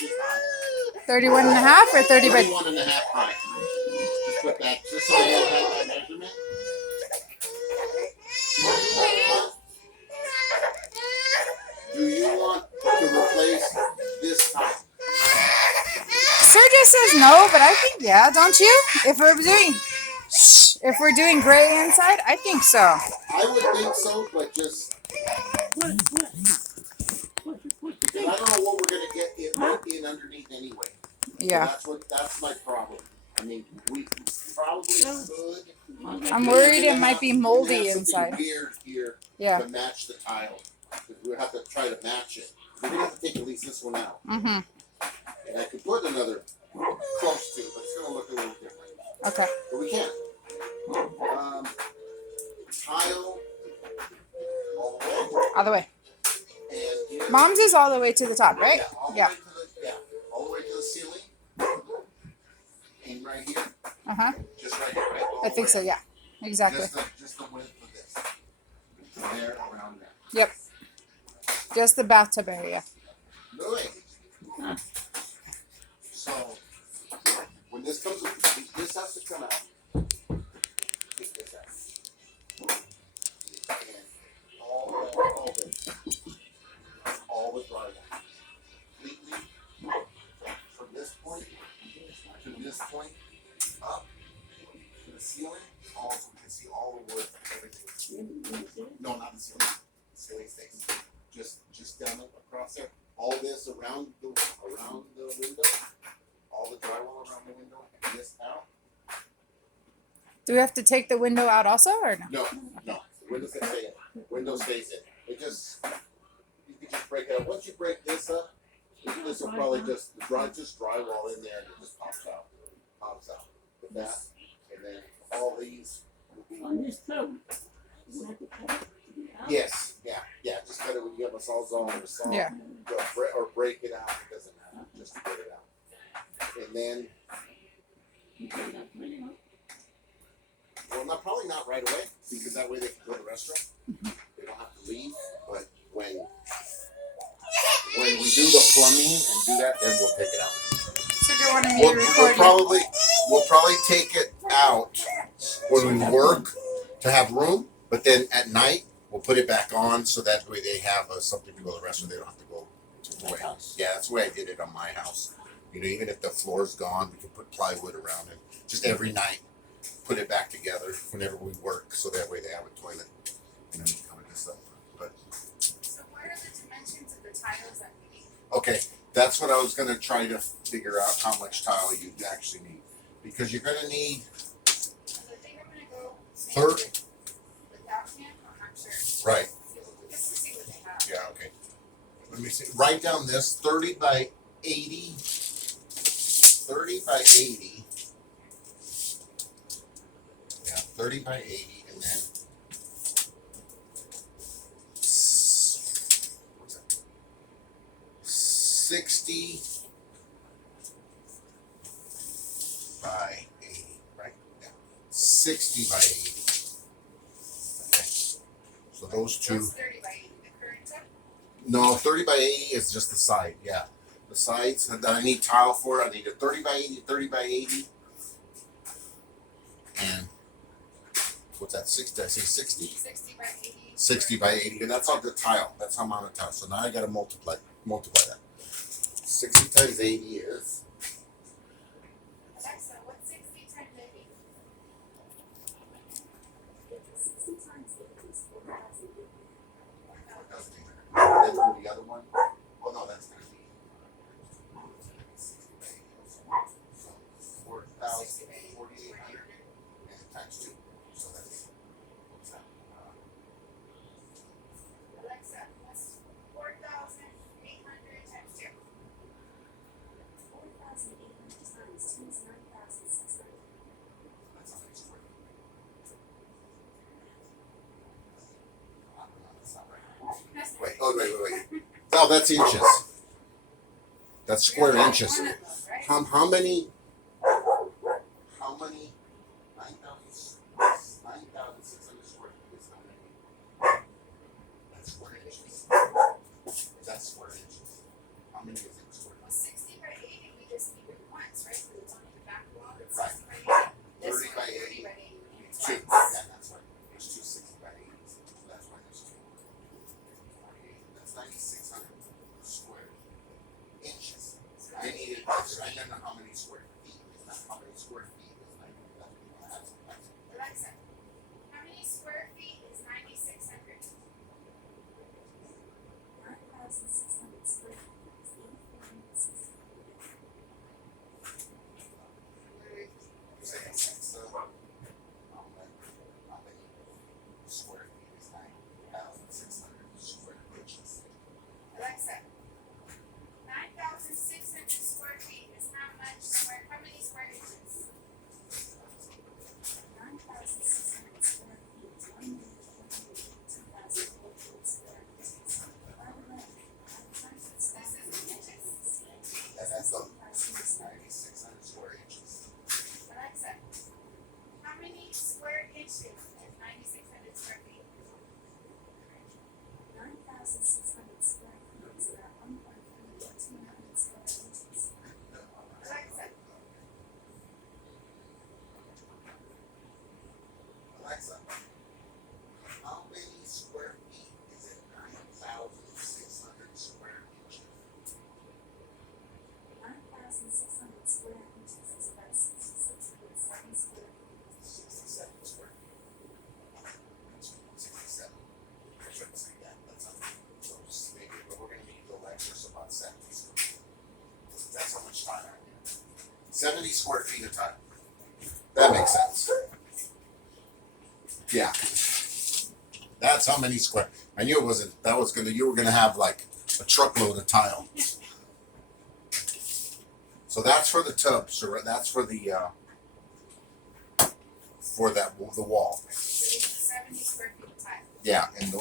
inches high. 31 and a half or 30 by... 31 and a half high. Just put that, just so you have that measurement. Do you want to replace this tile? Sergio says no, but I think yeah, don't you? If we're doing gray inside, I think so. I would think so, but just because I don't know what we're gonna get in underneath anyway. Yeah. So that's my problem. I mean, we probably could. I'm worried it might be moldy have inside. Weird here Yeah. to match the tile. We have to try to match it. We're gonna have to take at least this one out. Mm-hmm. And I could put another close to it, but it's gonna look a little different. Okay. But we can't. Tile All the way. and Mom's is all the way to the top, right? yeah. All the way to the ceiling. And right here. Uh-huh. Just right here, right? I think so, yeah. Exactly. Just the width of this. From there around there. Yep. Just the bathtub area. Really? So when this comes, this has to come out. Take this out. And all the drywall. Completely from this point to this point up to the ceiling. Also, you can see all the wood, everything. No, not the ceiling. The ceiling stays. Just down across there. All this around the window. All the drywall around the window. And this out. Do we have to take the window out also, or no? No. The windows can stay in. Window stays in. You can just break it up. Once you break this up, this will probably just drywall in there and it just pops out. With that. And then all these will be On this toe. You have to cut it. yes, yeah. Just cut it when you have a sawzall or saw. Yeah. Or break it out. It doesn't matter. Just to get it out. And then, well, probably not right away because that way they can go to the restroom. They don't have to leave. But when we do the plumbing and do that, then we'll take it out. So do you want me to record We'll probably take it out when we work to have room. But then at night we'll put it back on so that way they have something to go to the restroom. They don't have to go to the way. Yeah, that's the way I did it on my house. You know, even if the floor's gone, we can put plywood around it. Just every night, put it back together whenever we work, so that way they have a toilet. You know, cover this up. But So what are the dimensions of the tiles that we need? okay, that's what I was gonna try to figure out how much tile you actually need, because you're gonna need. So I think I'm gonna go Third. without him. I'm not sure. Right. Just to see what they have. Yeah. Okay. Let me see. Write down this 30 by 80. 30 by 80. Yeah, 30 by 80, and then what's that? 60 by 80, right? Yeah. 60 by 80. Okay. So those two. What's 30 by 80? The current tub? No, 30 by 80 is just the side, yeah. The sides that I need tile for, I need a 30 by 80, 30 by 80. And what's that, 60? Did I say 60? 60 by 80. 60 by 80, and that's all the tile. That's how amount of tile. So now I gotta multiply that. 60 times 80 is. Alexa, what's 60 times 80? 60 times 8 is 4,000. And then for the other one, well, no, that's gonna be 4,000, 4,800, and times 2. So that's, what's that? Alexa, what's 4,800 times 2? 4,800 times 2 is 9,600. That's not square. That's not right. Wait. No, that's inches. That's square inches. One of them, right? How many? 9,600 square feet is how many? That's square inches. That's square inches. How many is it square? 60 then how many square feet is that? How many square feet is 90,000? Alexa, how many square feet is 9,600? 9,600 square feet is 8,600. You say it's how many square feet is 9,600 square inches? Alexa, 9,600 square feet is how many square inches? 9,600 square feet is 1,282,400 square inches. By the way, This is inches. That's the 9,600 square inches. Alexa, how many square inches is 9,600 square feet? 9,600 square feet is about 1,200 square inches. Alexa, Alexa, how many square feet is it 9,600 square inches? 9,600 square inches is about 6,607 square feet. 67 square feet. 67. I shouldn't say that. That's not. So just maybe, but we're gonna need to lecture about 70 square feet. That's how much tile I need. 70 square feet of tile. That makes sense. Yeah. That's how many square. I knew it wasn't. That was gonna. You were gonna have like a truckload of tile. So that's for the tub. So that's for the the wall. 70 square feet of tile. Yeah, and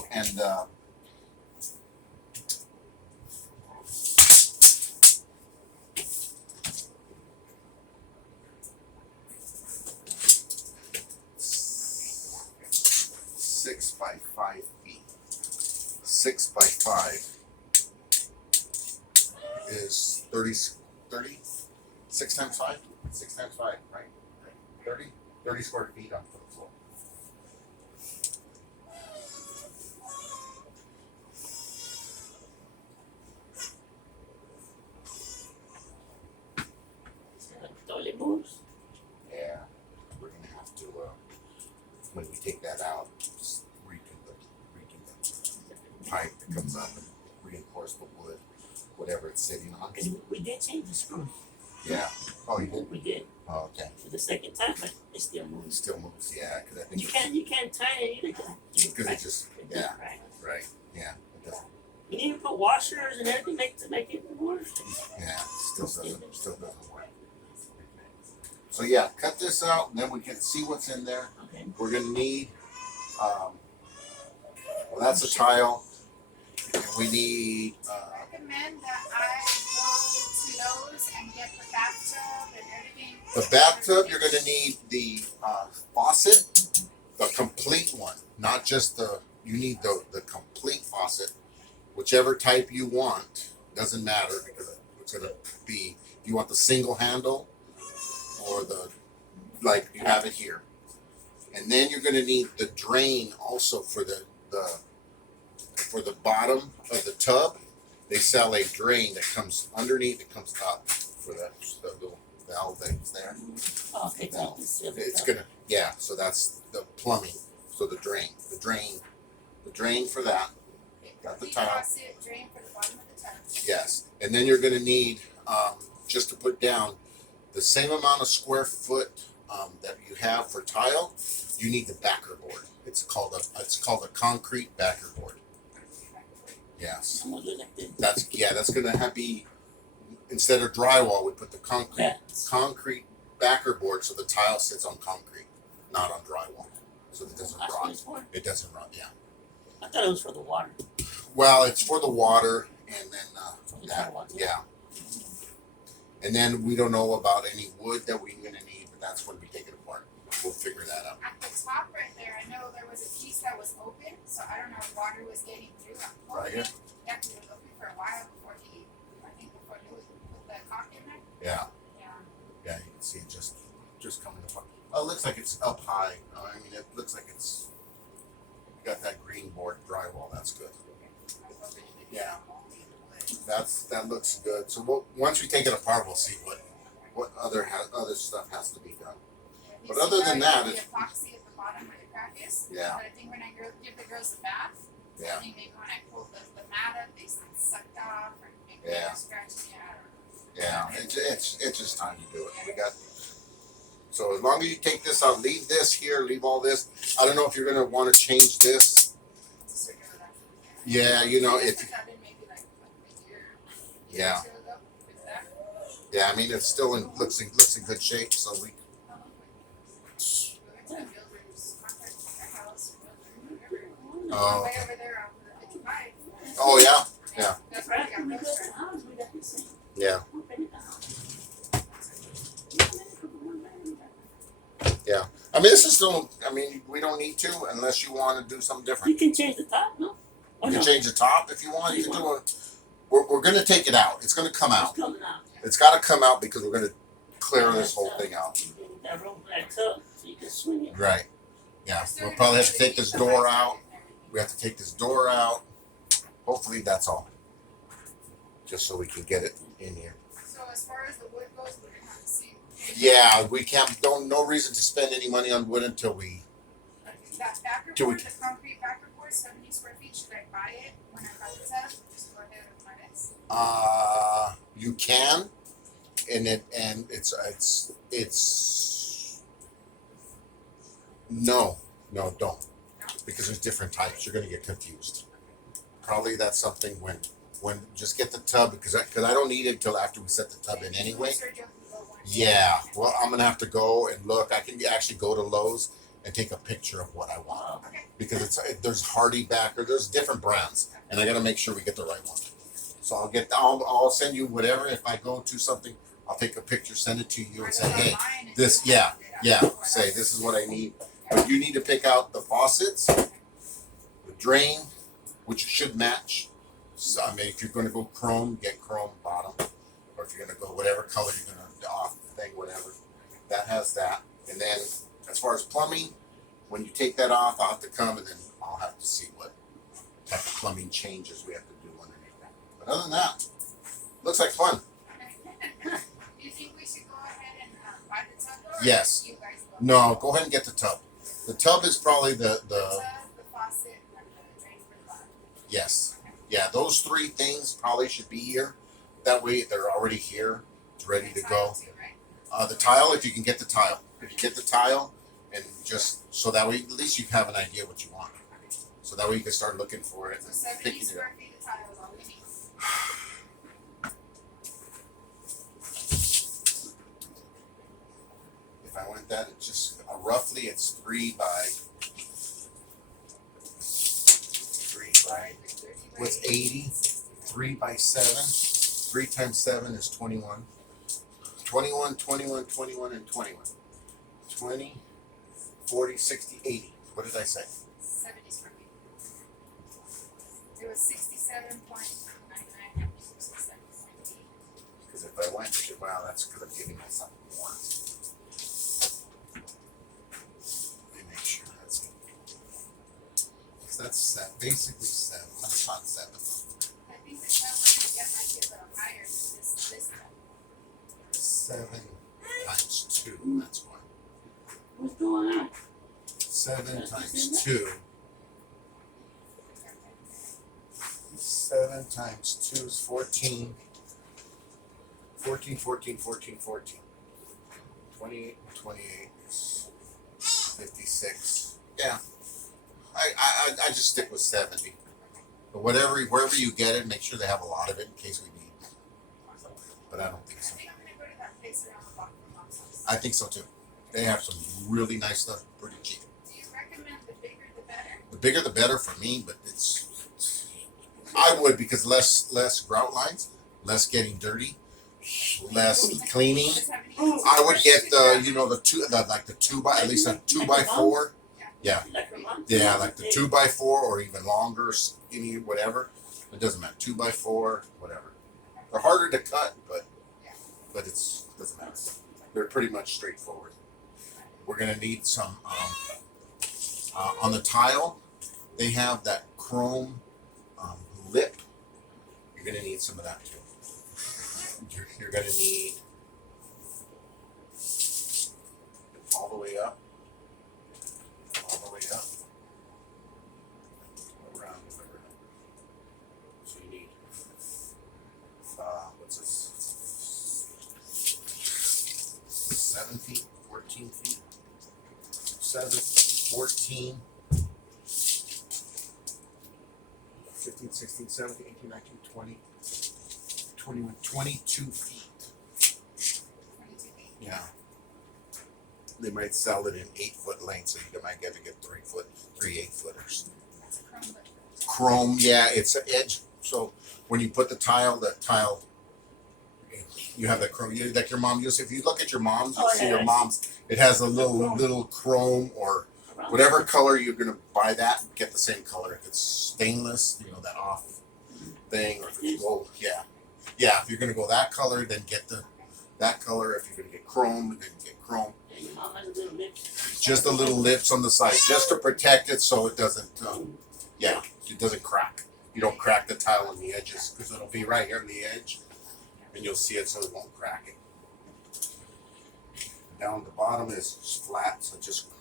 6 by 5 feet. 6 by 5 is 30. 6 times 5? 6 times 5, right? 30? 30 square feet on the floor. Toilet moves. Yeah, we're gonna have to, when we take that out, just redo the pipe that comes up and reinforce the wood, whatever it's sitting on. Because we did change the screw. Yeah. Oh, you did? We did. Oh, okay. For the second time, but it still It moves. still moves, yeah, because I think You can't turn it either. because it just, yeah, Right. right, yeah, it does, You need to put washers and everything to make it work. yeah, still doesn't work. So yeah, cut this out, and then we can see what's in there. Okay. We're gonna need, well, that's a tile, and we need, Recommend that I go to those and get the bathtub and everything. the bathtub. You're gonna need the faucet, the complete one, not just the. You need the complete faucet, whichever type you want. Doesn't matter because it's gonna be. You want the single handle, or the like you have it here, and then you're gonna need the drain also for the bottom of the tub. They sell a drain that comes underneath. It comes up for the little valve that's there. Okay, Valve. so It's gonna, yeah. So that's the plumbing. So the drain for that. Got the Complete tile. faucet, drain for the bottom of the tub. Yes, and then you're gonna need just to put down the same amount of square foot that you have for tile. You need the backer board. It's called a concrete backer board. Yes, I'm gonna do like this. that's gonna be instead of drywall, we put the Yeah. concrete backer board so the tile sits on concrete, not on drywall, so it doesn't That's what rot. it's for. It doesn't rot. Yeah. I thought it was for the water. Well, it's for the water, and then For the that, water. yeah. And then we don't know about any wood that we're gonna need, but that's when we take it apart. We'll figure that out. At the top right there, I know there was a piece that was open, so I don't know if water was getting through. I'm Right here? hoping. Yeah, he was open for a while before before Louis put the cock in there. Yeah, Yeah. yeah. You can see it just coming apart. Oh, it looks like it's up high. I mean, it looks like it's got that green board drywall. That's good. I'm hoping it Yeah. only the wood. That looks good. So once we take it apart, we'll see what other stuff has to be done. Yeah, But you other see than how that, the it's- epoxy at the bottom where the crack is. Yeah. But I think when I give the girls a bath, I Yeah. think maybe when I pull the mat up, they sucked off, or maybe Yeah. they're scratching it. I don't know. Yeah. It's just time to do it. We got. So as long as you take this out, leave this here, leave all this. I don't know if you're gonna want to change this. It's a circular bath. Yeah, you know I just if. put that in maybe like a year. Yeah. Or two ago with that. Yeah, I mean it's still looks in good shape. So we. Go to the builder's contact their house or builder, whatever. Oh, Way okay. over there off of the 55. Oh yeah. Yeah. That's where Right, they got when we those go to the from. house, we got the same. Yeah. Open it up. I mean this is still. I mean we don't need to unless you want to do something You different. can change the top, no? Or You no? can change the top if you want. You can do it. We're gonna take it out. It's gonna come out. It's coming out. It's got to come out because we're gonna clear this whole thing out. That room black tub, so you can swing it. Right. Yeah. We'll probably have to take this door out. We have to take this door out. Hopefully that's all. Just so we can get it in here. So as far as the wood goes, we're gonna have to see. Yeah, we can't. No reason to spend any money on wood until we. That backer Do we- board, the concrete backer board, 70 square feet. Should I buy it when I cut the tub? Just go ahead and buy it. You can, and it's. No, don't, because there's different types. You're gonna get confused. Probably that's something when just get the tub because I don't need it until after we set the tub in anyway. Sergio can go one. Yeah, well, I'm gonna have to go and look. I can actually go to Lowe's and take a picture of what I want Okay. because there's Hardy backer, there's different brands, and I gotta make sure we get the right one. So I'll send you whatever. If I go to something, I'll take a picture, send it to you, and say, hey, this, yeah, say this is what I need. But you need to pick out the faucets, the drain, which should match. So I mean, if you're gonna go chrome, get chrome bottom, or if you're gonna go whatever color you're gonna off thing, whatever. That has that, and then as far as plumbing, when you take that off, I'll have to come and then I'll have to see what type of plumbing changes we have to do underneath that. But other than that, looks like fun. Do you think we should go ahead and buy the tub door? Or Yes. You guys go. No, go ahead and get the tub. The tub is probably the The tub, the faucet, and the drain for the bottom. yes. Yeah, those three things probably should be here. That way they're already here. It's ready to And go. tile too, right? The tile, if you can get the tile. If you get the tile, and just so that way at least you have an idea what you want. So that way you can start looking for it So and 70 picking it up. square feet of tile is all we need. If I went that, it's just roughly it's 3 by what's 80? 3 by 7. 3 times 7 is 21. 21, 21, 21, and 21. 20, 40, 60, 80. What did I say? 70 square feet. It was 67.99 and 67.8. Because if I went, wow, that's because I'm giving myself more. Let me make sure that's it. Because that's basically 7. That's not 7. I think the tub we're gonna get might be a little higher than this tub. 7 times 2. That's what. What's going on? 7 times 2. 7 times 2 is 14. 14, 14, 14, 14. 28, 28 is 56. Yeah. I just stick with 70. But wherever you get it, make sure they have a lot of it in case we need. But I don't think I so. think I'm gonna go to that place around the block from Mom's house. I think so too. They have some really nice stuff, pretty cheap. Do you recommend the bigger the better? The bigger the better for me, but I would because less grout lines, less getting dirty, less cleaning. Does it have any- I would get the 2 by at least a 2 by 4. Yeah. Like a month? Yeah, like the 2 by 4 or even longer, skinny, whatever. It doesn't matter. 2 by 4, whatever. They're harder to cut, but it doesn't matter. They're pretty much straightforward. We're gonna need some on the tile. They have that chrome lip. You're gonna need some of that too. You're gonna need way up. All the way up. Around, whatever. So you need, what's this? 7 feet, 14 feet. 7, 14, 15, 16, 17, 18, 19, 20, 21, 22 feet. 22 feet. Yeah. They might sell it in 8-foot lengths, so you might get 3 8-footers. That's a Chromebook. Chrome, yeah, it's an edge. So when you put the tile, you have the chrome. Like your mom used. If you look at your mom's, you'll see your mom's. It has a little chrome or whatever color you're gonna buy that. Get the same color. If it's stainless, that off thing, or if it's gold, yeah. If you're gonna go that color, then get that color. If you're gonna get chrome, then get chrome. And your mom has a little lip. Just the little lips on the side, just to protect it so it doesn't. It doesn't crack. You don't crack the tile on the edges because it'll be right here on the edge, and you'll see it so it won't crack it. Down the bottom is flat, so just